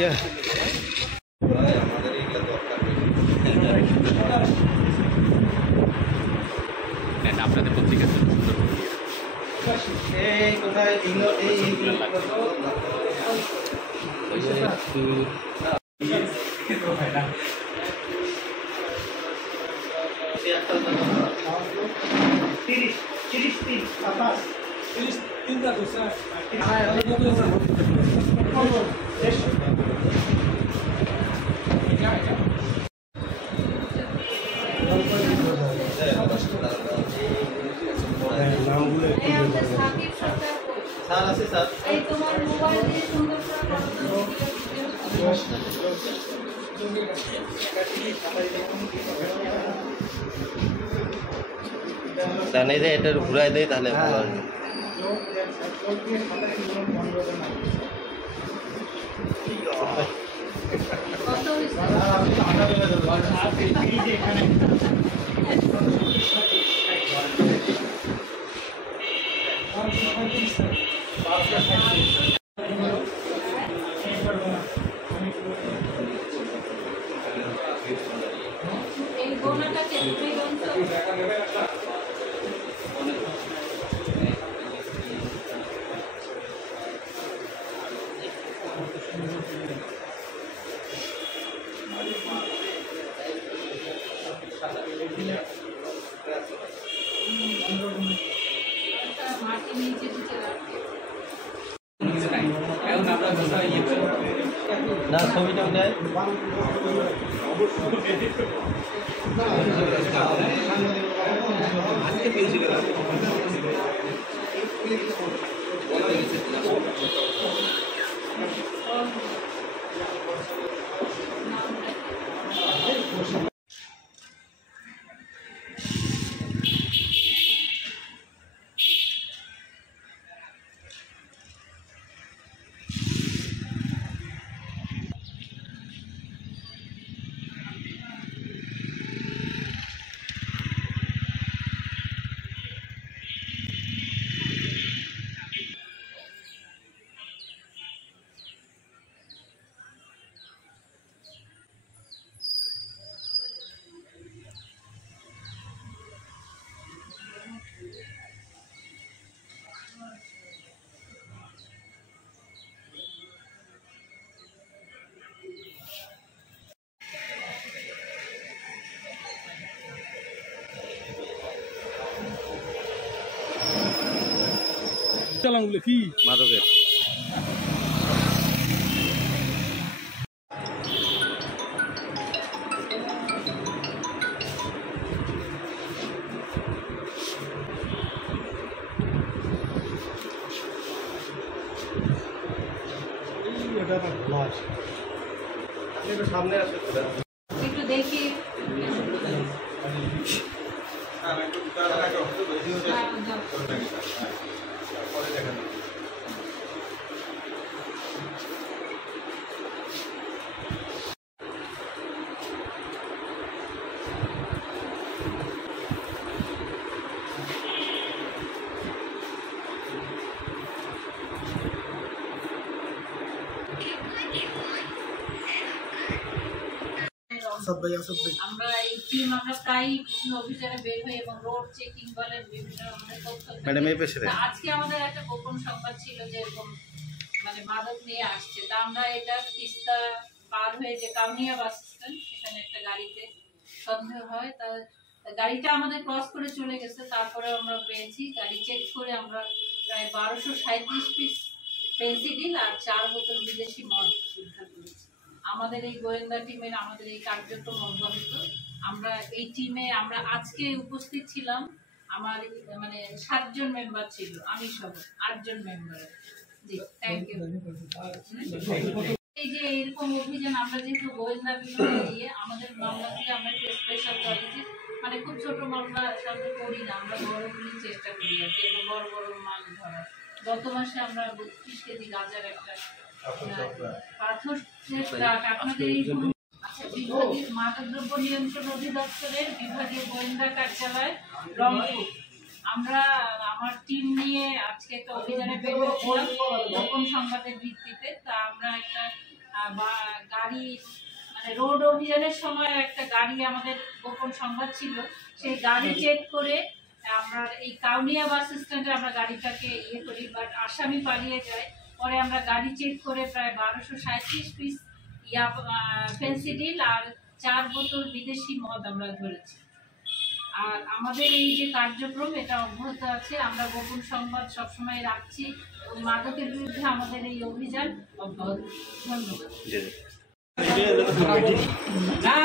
ইয়ে আপনাদের পত্রিকা জানি যে এটা ঘুরাই দেয় তাহলে ভালো হবে। না ছবিটা উঠায় কি মাদকের সামনে আসে একটু দেখি আমরা এই টিম আমরা প্রায় অভিযানে বের হই এবং রোড চেকিং বলেন বিভিন্ন ম্যাডাম এই পেশে আজকে আমাদের একটা গোপন সংবাদ ছিল যে এরকম মানে মাদক নিয়ে আসছে তা আমরা এটা তিস্তা পার হয়ে যে কাউনিয়া বাস স্ট্যান্ড সেখানে একটা গাড়িতে সন্দেহ হয় তা গাড়িটা আমাদের ক্রস করে চলে গেছে তারপরে আমরা পেয়েছি গাড়ি চেক করে আমরা প্রায় 1237 পিস ফেন্সিডিল আর 4 বোতল বিদেশি মদ উদ্ধার করেছি। আমাদের এই গোয়েন্দা টিমের আমাদের এই কার্যক্রম অব্যাহত। আমরা এই টিমে আমরা আজকে উপস্থিত ছিলাম আমার মানে 7 জন মেম্বার ছিল, আমি সহ 8 জন মেম্বার। জি থ্যাংক ইউ। এই যে এরকম অভিযান আমরা যেহেতু গোয়েন্দা বিভাগে আমাদের মামলাগুলি আমরা একটু স্পেশাল করি যে মানে খুব ছোট মামলা সাথে করি না, আমরা বড়গুলি চেষ্টা করি আর কি বড় বড় মাল ধরা। গত মাসে আমরা 32 কেজি গাঁজার একটা পাথর আপনাদের এই বিভাগীয় মাদকদ্রব্য নিয়ন্ত্রণ অধিদপ্তরের বিভাগীয় গোয়েন্দা কার্যালয় রংপুর আমরা আমার টিম নিয়ে আজকে একটা অভিযানে বের হয়েছিলাম গোপন সংবাদের ভিত্তিতে। তা আমরা একটা বা গাড়ি মানে রোড অভিযানের সময় একটা গাড়ি আমাদের গোপন সংবাদ ছিল, সেই গাড়ি চেক করে আমরা এই কাউনিয়া বাস স্ট্যান্ডে আমরা গাড়িটাকে ইয়ে করি, বাট আসামি পালিয়ে যায়। পরে আমরা গাড়ি চেক করে প্রায় 1237 পিস ফেন্সিডিল আর 4 বোতল বিদেশি মদ আমরা ধরেছি। আর আমাদের এই যে কার্যক্রম এটা অব্যাহত আছে, আমরা গোপন সংবাদ সবসময় রাখছি এবং মাদকের বিরুদ্ধে আমাদের এই অভিযান অব্যাহত। ধন্যবাদ। না